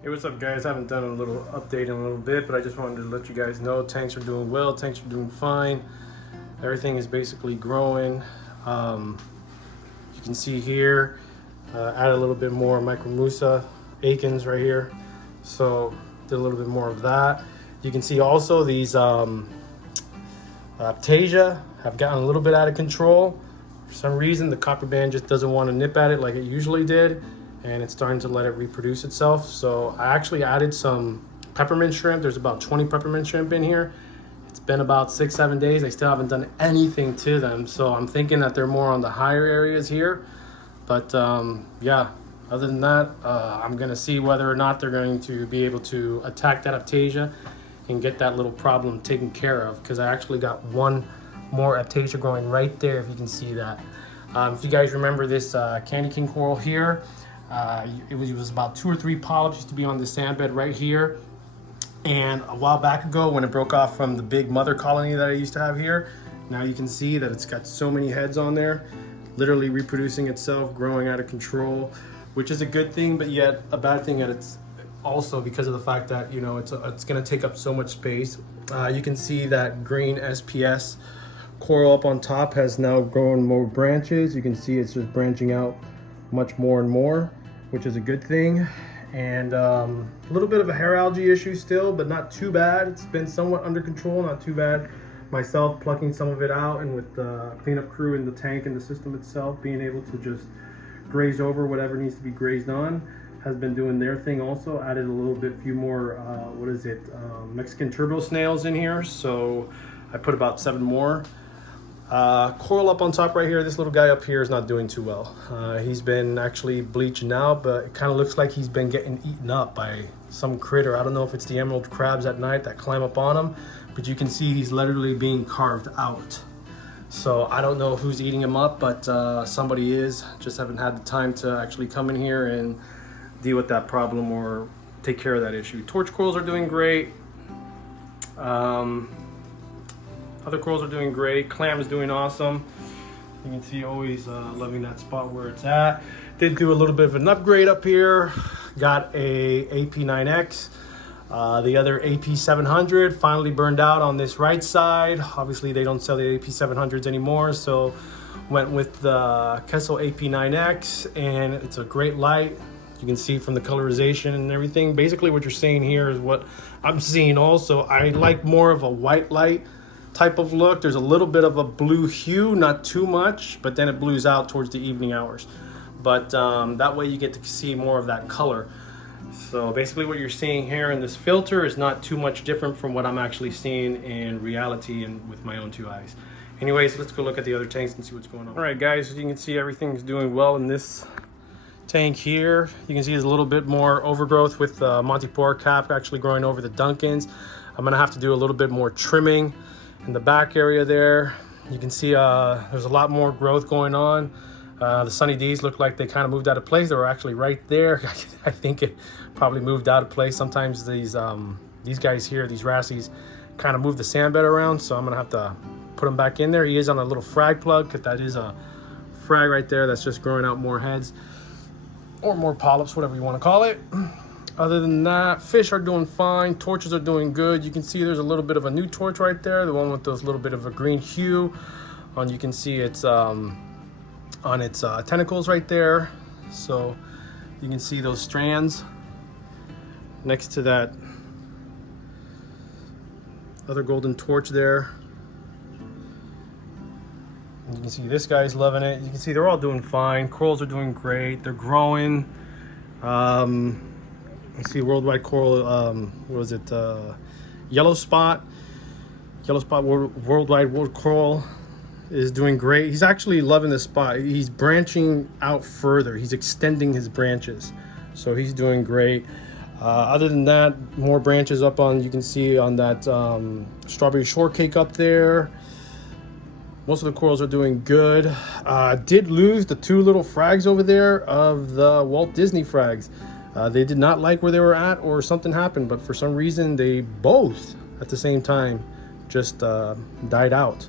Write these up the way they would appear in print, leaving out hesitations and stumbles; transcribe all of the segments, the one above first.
Hey, what's up, guys? I haven't done a little update in a little bit, but I just wanted to let you guys know tanks are doing well. Tanks are doing fine. Everything is basically growing. You can see here, add a little bit more micromusa akins right here. So did a little bit more of that. You can see also these aptasia have gotten a little bit out of control. For some reason, the copper band just doesn't want to nip at it like it usually did, and it's starting to let it reproduce itself. So I actually added some peppermint shrimp. There's about 20 peppermint shrimp in here. It's been about 6-7 days. I still haven't done anything to them, so I'm thinking that they're more on the higher areas here. But yeah, other than that, I'm gonna see whether or not they're going to be able to attack that aptasia and get that little problem taken care of, because I actually got one more aptasia growing right there, if you can see that. If you guys remember this candy king coral here, it was about 2 or 3 polyps used to be on the sand bed right here. And a while back ago, when it broke off from the big mother colony that I used to have here, now you can see that it's got so many heads on there, literally reproducing itself, growing out of control, which is a good thing, but yet a bad thing that it's also because of the fact that, you know, it's going to take up so much space. You can see that green SPS coral up on top has now grown more branches. You can see it's just branching out much more and more, which is a good thing. And a little bit of a hair algae issue still, but not too bad. It's been somewhat under control, not too bad. Myself plucking some of it out, and with the cleanup crew in the tank and the system itself being able to just graze over whatever needs to be grazed on, has been doing their thing also. Added a little bit, few more, Mexican turbo snails in here. So I put about 7 more. Coral up on top right here, this little guy up here is not doing too well. He's been actually bleaching out, but it kind of looks like he's been getting eaten up by some critter. I don't know if it's the emerald crabs at night that climb up on him, but you can see he's literally being carved out. So I don't know who's eating him up, but somebody is. Just haven't had the time to actually come in here and deal with that problem or take care of that issue. Torch corals are doing great. Other corals are doing great. Clam is doing awesome. You can see always loving that spot where it's at. Did do a little bit of an upgrade up here. Got a AP9X. The other AP700 finally burned out on this right side. Obviously they don't sell the AP700s anymore, so went with the Kessel AP9X, and it's a great light. You can see from the colorization and everything. Basically what you're seeing here is what I'm seeing also. I like more of a white light type of look. There's a little bit of a blue hue, not too much, but then it blues out towards the evening hours. But that way you get to see more of that color. So basically what you're seeing here in this filter is not too much different from what I'm actually seeing in reality and with my own 2 eyes. Anyways, let's go look at the other tanks and see what's going on. All right, guys, as you can see, everything's doing well in this tank here. You can see there's a little bit more overgrowth with Monty Poor cap actually growing over the Duncans. I'm gonna have to do a little bit more trimming in the back area there. You can see there's a lot more growth going on. The Sunny D's look like they kind of moved out of place. They were actually right there. I think it probably moved out of place. Sometimes these guys here, these wrassies, kind of move the sand bed around, so I'm gonna have to put him back in there. He is on a little frag plug, because that is a frag right there that's just growing out more heads or more polyps, whatever you want to call it. Other than that, fish are doing fine. Torches are doing good. You can see there's a little bit of a new torch right there, the one with those little bit of a green hue. You can see it's on its tentacles right there. So you can see those strands next to that other golden torch there. And you can see this guy's loving it. You can see they're all doing fine. Corals are doing great. They're growing. You see worldwide coral, yellow spot worldwide world coral is doing great. He's actually loving this spot. He's branching out further. He's extending his branches, so he's doing great. Other than that, more branches up on, you can see on that strawberry shortcake up there. Most of the corals are doing good. Did lose the 2 little frags over there of the Walt Disney frags. They did not like where they were at, or something happened, but for some reason they both at the same time just died out.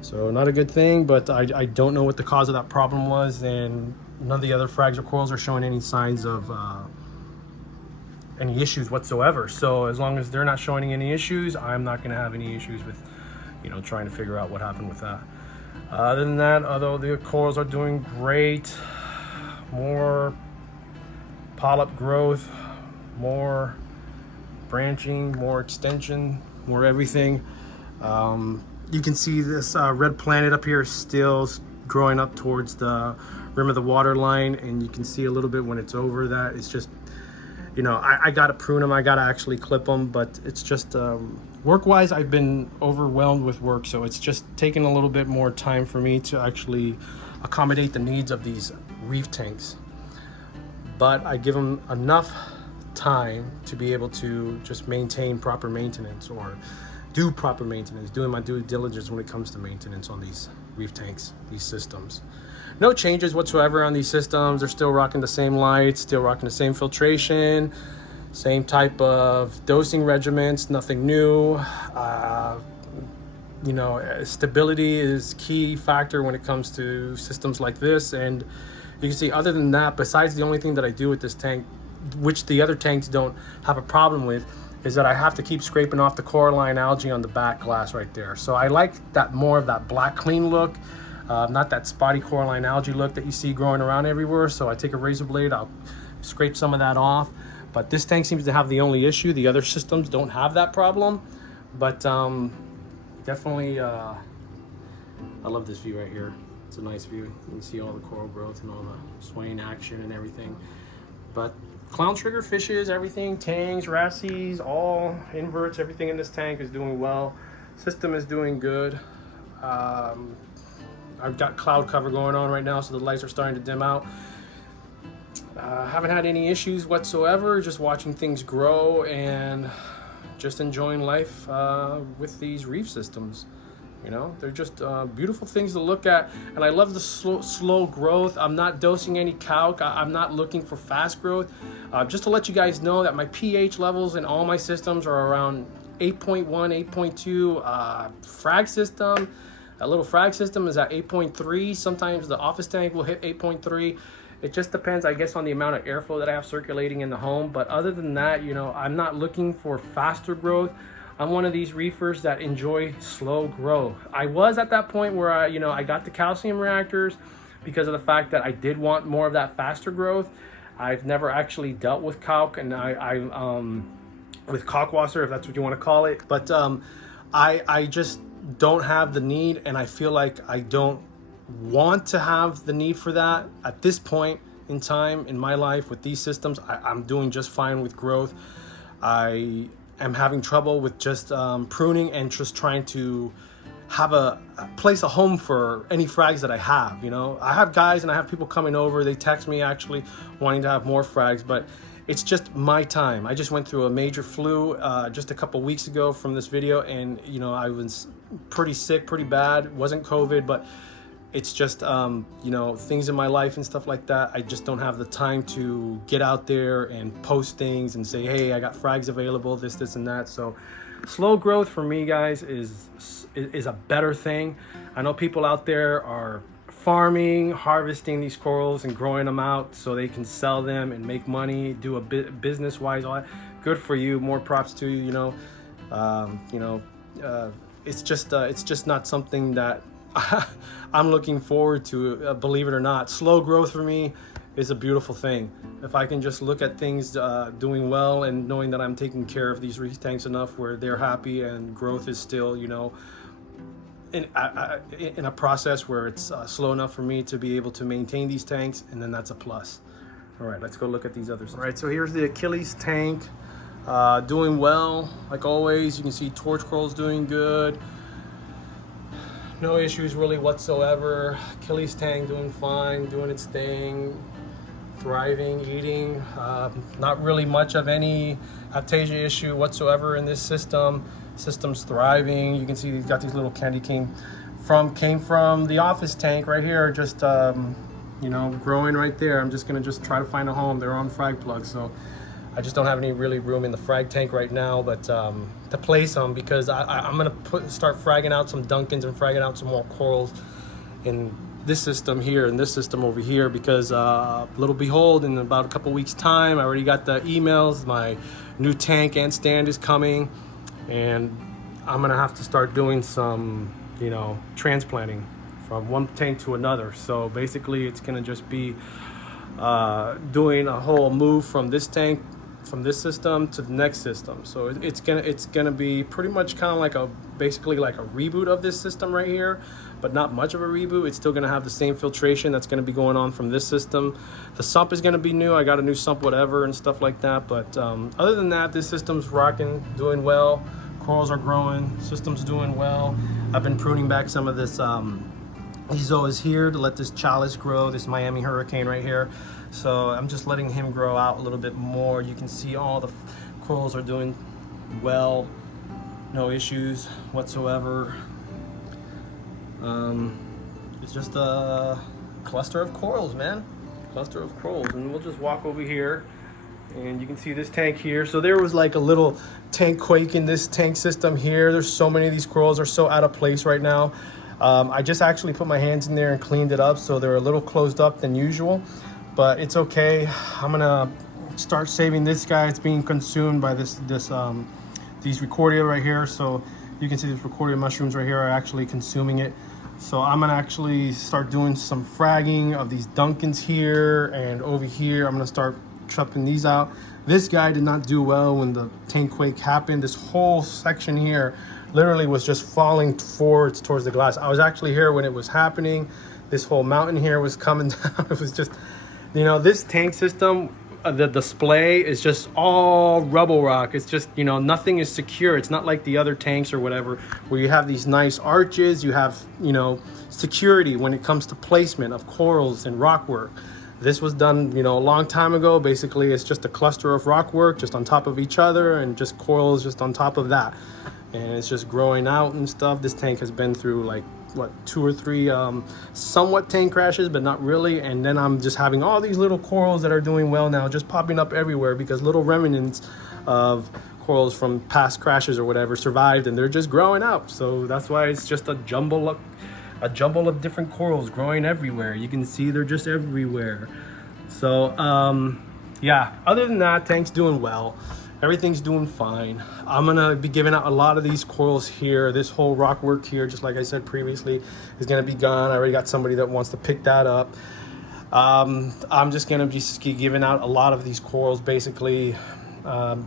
So not a good thing, but I don't know what the cause of that problem was, and none of the other frags or corals are showing any signs of any issues whatsoever. So as long as they're not showing any issues, I'm not going to have any issues with, you know, trying to figure out what happened with that. Other than that, although the corals are doing great, more polyp growth, more branching, more extension, more everything. You can see this red planet up here is still growing up towards the rim of the water line, and you can see a little bit when it's over that. It's just, you know, I gotta prune them, I gotta actually clip them, but it's just work-wise, I've been overwhelmed with work, so it's just taking a little bit more time for me to actually accommodate the needs of these reef tanks. But I give them enough time to be able to just maintain proper maintenance, or do proper maintenance, doing my due diligence when it comes to maintenance on these reef tanks, these systems. No changes whatsoever on these systems. They're still rocking the same lights, still rocking the same filtration, same type of dosing regimens, nothing new. You know, stability is key factor when it comes to systems like this. And you can see, other than that, besides the only thing that I do with this tank, which the other tanks don't have a problem with, is that I have to keep scraping off the coralline algae on the back glass right there. So I like that, more of that black clean look, not that spotty coralline algae look that you see growing around everywhere. So I take a razor blade, I'll scrape some of that off. But this tank seems to have the only issue. The other systems don't have that problem. But definitely, I love this view right here. It's a nice view. You can see all the coral growth and all the swaying action and everything. But clown trigger fishes, everything, tangs, wrassies, all inverts, everything in this tank is doing well. System is doing good. I've got cloud cover going on right now, so the lights are starting to dim out. Haven't had any issues whatsoever, just watching things grow and just enjoying life with these reef systems. You know, they're just beautiful things to look at, and I love the slow growth. I'm not dosing any calc. I'm not looking for fast growth. Just to let you guys know that my pH levels in all my systems are around 8.1, 8.2. Frag system, a little Frag system is at 8.3. Sometimes the office tank will hit 8.3. It just depends, I guess, on the amount of airflow that I have circulating in the home. But other than that, you know, I'm not looking for faster growth. I'm one of these reefers that enjoy slow growth. I was at that point where I got the calcium reactors because of the fact that I did want more of that faster growth. I've never actually dealt with calc, and with kalkwasser, if that's what you want to call it. But I just don't have the need, and I feel like I don't want to have the need for that at this point in time in my life with these systems. I'm doing just fine with growth. I am having trouble with just pruning and just trying to have a home for any frags that I have. You know, I have guys and I have people coming over. They text me actually wanting to have more frags, but it's just my time. I just went through a major flu just a couple weeks ago from this video, and you know, I was pretty sick, pretty bad. It wasn't COVID, but it's just you know, things in my life and stuff like that. I just don't have the time to get out there and post things and say, hey, I got frags available, this and that. So slow growth for me, guys, is a better thing. I know people out there are farming, harvesting these corals and growing them out so they can sell them and make money, do a bit business wise, all that. Good for you, more props to you. It's just not something that I'm looking forward to, believe it or not. Slow growth for me is a beautiful thing. If I can just look at things doing well and knowing that I'm taking care of these reef tanks enough where they're happy and growth is still, you know, in a process where it's slow enough for me to be able to maintain these tanks, and then that's a plus. All right, let's go look at these others. All right, so here's the Achilles tank, doing well like always. You can see torch coral's doing good. No issues really whatsoever. Achilles tank doing fine, doing its thing, thriving, eating. Not really much of any aptasia issue whatsoever in this system. System's thriving. You can see he's got these little candy came from the office tank right here, just you know, growing right there. I'm just gonna try to find a home. They're on frag plugs, so I just don't have any really room in the frag tank right now, but to place them, because I'm gonna start fragging out some Duncans and fragging out some more corals in this system here and this system over here, because little behold, in about a couple weeks time, I already got the emails, my new tank and stand is coming, and I'm gonna have to start doing some, you know, transplanting from one tank to another. So basically it's gonna just be doing a whole move from this tank, from this system to the next system. So it's gonna be pretty much kind of like basically like a reboot of this system right here, but not much of a reboot. It's still gonna have the same filtration that's gonna be going on from this system. The sump is gonna be new. I got a new sump, whatever, and stuff like that. But other than that, this system's rocking, doing well. Corals are growing, system's doing well. I've been pruning back some of this Ezo here to let this chalice grow, this Miami hurricane right here. So I'm just letting him grow out a little bit more. You can see all the corals are doing well, no issues whatsoever. It's just a cluster of corals, man. Cluster of corals. And we'll just walk over here and you can see this tank here. So there was like a little tank quake in this tank system here. There's so many of these corals are so out of place right now. I just actually put my hands in there and cleaned it up, so they're a little closed up than usual, but it's okay. I'm gonna start saving this guy. It's being consumed by these Recordia right here. So you can see these Recordia mushrooms right here are actually consuming it. So I'm gonna actually start doing some fragging of these Duncans here and over here. I'm gonna start chopping these out. This guy did not do well when the tank quake happened. This whole section here literally was just falling forwards towards the glass. I was actually here when it was happening. This whole mountain here was coming down. It was just, you know, this tank system, the display is just all rubble rock. It's just, you know, nothing is secure. It's not like the other tanks or whatever, where you have these nice arches, you have, you know, security when it comes to placement of corals and rock work. This was done, you know, a long time ago. Basically, it's just a cluster of rock work just on top of each other and just corals just on top of that. And it's just growing out and stuff. This tank has been through like, what, 2 or 3 somewhat tank crashes, but not really. And then I'm just having all these little corals that are doing well now, just popping up everywhere because little remnants of corals from past crashes or whatever survived, and they're just growing out. So that's why it's just a jumble of different corals growing everywhere. You can see they're just everywhere. So yeah, other than that, tank's doing well. Everything's doing fine. I'm gonna be giving out a lot of these corals here. This whole rock work here, just like I said previously, is gonna be gone. I already got somebody that wants to pick that up. I'm just gonna be giving out a lot of these corals, basically,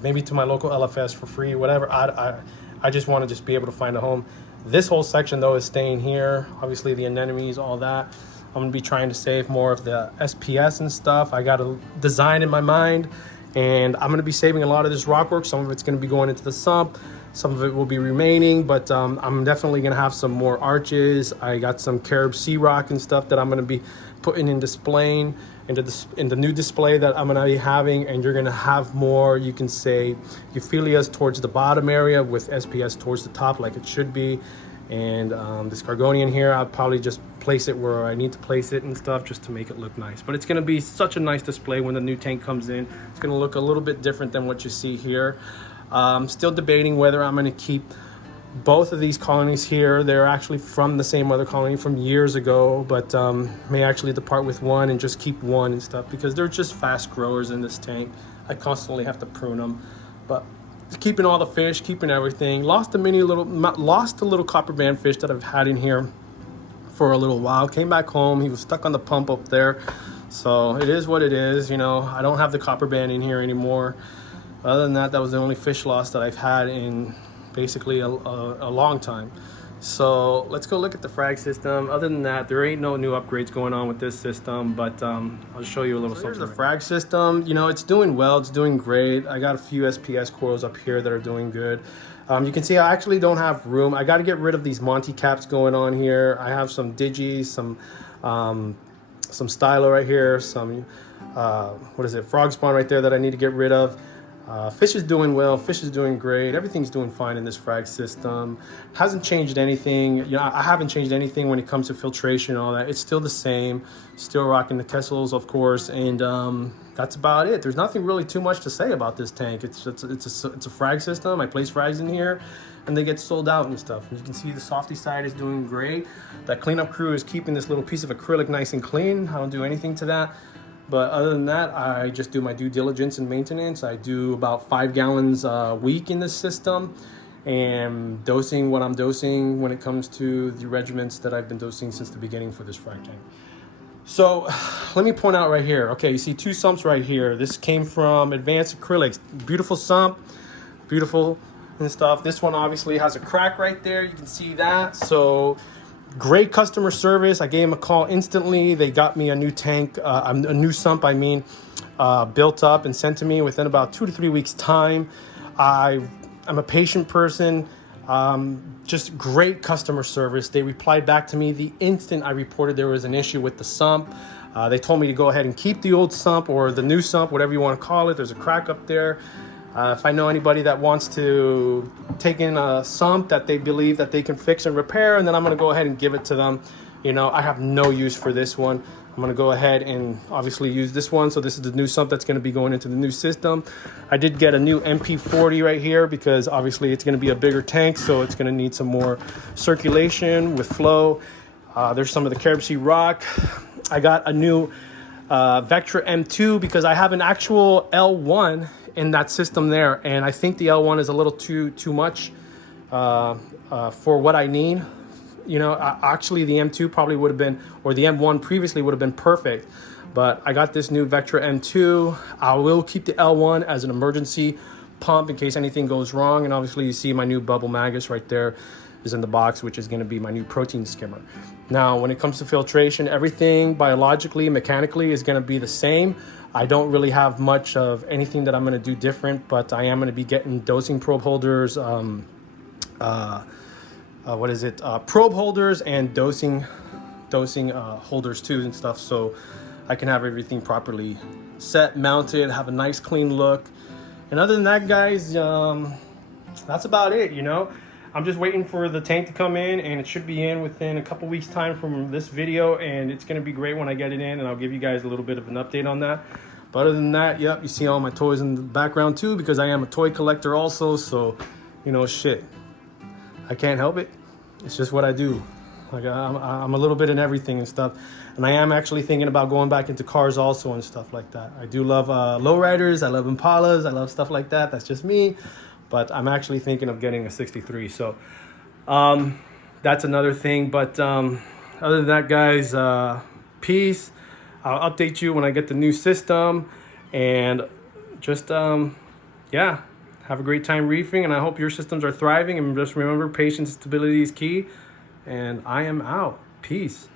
maybe to my local LFS for free, whatever. I just want to just be able to find a home. This whole section though is staying here. Obviously the anemones, all that. I'm gonna be trying to save more of the SPS and stuff. I got a design in my mind, and I'm gonna be saving a lot of this rock work. Some of it's gonna be going into the sump, some of it will be remaining, but I'm definitely gonna have some more arches. I got some Carib sea rock and stuff that I'm gonna be putting in displaying in the new display that I'm gonna be having, and you're gonna have more, you can say, euphyllias towards the bottom area with SPS towards the top like it should be. And this Cargonian here, I'll probably just place it where I need to place it and stuff just to make it look nice. But it's gonna be such a nice display when the new tank comes in. It's gonna look a little bit different than what you see here. I'm still debating whether I'm gonna keep both of these colonies here. They're actually from the same mother colony from years ago, but may actually depart with one and just keep one and stuff because they're just fast growers in this tank. I constantly have to prune them, but keeping all the fish, keeping everything. Lost a little copper band fish that I've had in here for a little while. Came back home, he was stuck on the pump up there. So it is what it is, you know. I don't have the copper band in here anymore. Other than that, that was the only fish loss that I've had in basically a long time. So let's go look at the frag system. Other than that, there ain't no new upgrades going on with this system, but I'll show you a little something. Here's the frag system. You know, it's doing well, it's doing great. I got a few SPS corals up here that are doing good. You can see I actually don't have room. I got to get rid of these Monty caps going on here. I have some digis, some stylo right here, some what is it, frog spawn right there that I need to get rid of. Fish is doing well, fish is doing great, everything's doing fine in this frag system. Hasn't changed anything. You know, I haven't changed anything when it comes to filtration and all that. It's still the same, still rocking the Kessels, of course, and that's about it. There's nothing really too much to say about this tank. It's a frag system. I place frags in here and they get sold out and stuff. And you can see the softy side is doing great. That cleanup crew is keeping this little piece of acrylic nice and clean. I don't do anything to that. But other than that, I just do my due diligence and maintenance. I do about 5 gallons a week in this system, and dosing what I'm dosing when it comes to the regimens that I've been dosing since the beginning for this frag tank. So let me point out right here. Okay, you see 2 sumps right here. This came from Advanced Acrylics. Beautiful sump, beautiful and stuff. This one obviously has a crack right there. You can see that. So great customer service. I gave them a call instantly. They got me a new tank, a new sump, built up and sent to me within about 2 to 3 weeks time. I'm a patient person. Just great customer service. They replied back to me the instant I reported there was an issue with the sump. They told me to go ahead and keep the old sump or the new sump, whatever you want to call it. There's a crack up there. If I know anybody that wants to take in a sump that they believe that they can fix and repair, and then I'm going to go ahead and give it to them. You know, I have no use for this one. I'm going to go ahead and obviously use this one. So this is the new sump that's going to be going into the new system. I did get a new MP40 right here because obviously it's going to be a bigger tank, so it's going to need some more circulation with flow. There's some of the Carib Sea rock. I got a new Vectra M2 because I have an actual L1 in that system there, and I think the L1 is a little too much for what I need. You know, actually the M2 probably would have been, or the M1 previously would have been perfect, but I got this new Vectra M2. I will keep the L1 as an emergency pump in case anything goes wrong, and obviously you see my new bubble magus right there is in the box, which is going to be my new protein skimmer. Now when it comes to filtration, everything biologically, mechanically is going to be the same. I don't really have much of anything that I'm going to do different, but I am going to be getting dosing probe holders, probe holders and dosing holders too and stuff, so I can have everything properly set, mounted, have a nice clean look. And other than that, guys, that's about it. You know, I'm just waiting for the tank to come in, and it should be in within a couple weeks time from this video, and it's going to be great when I get it in, and I'll give you guys a little bit of an update on that. But other than that, yep, you see all my toys in the background too, because I am a toy collector also, so, you know, shit, I can't help it. It's just what I do. Like, I'm a little bit in everything and stuff, and I am actually thinking about going back into cars also and stuff like that. I do love lowriders, I love Impalas, I love stuff like that. That's just me. But I'm actually thinking of getting a 63. So that's another thing. But other than that, guys, peace. I'll update you when I get the new system. And just, yeah, have a great time reefing. And I hope your systems are thriving. And just remember, patience and stability is key. And I am out. Peace.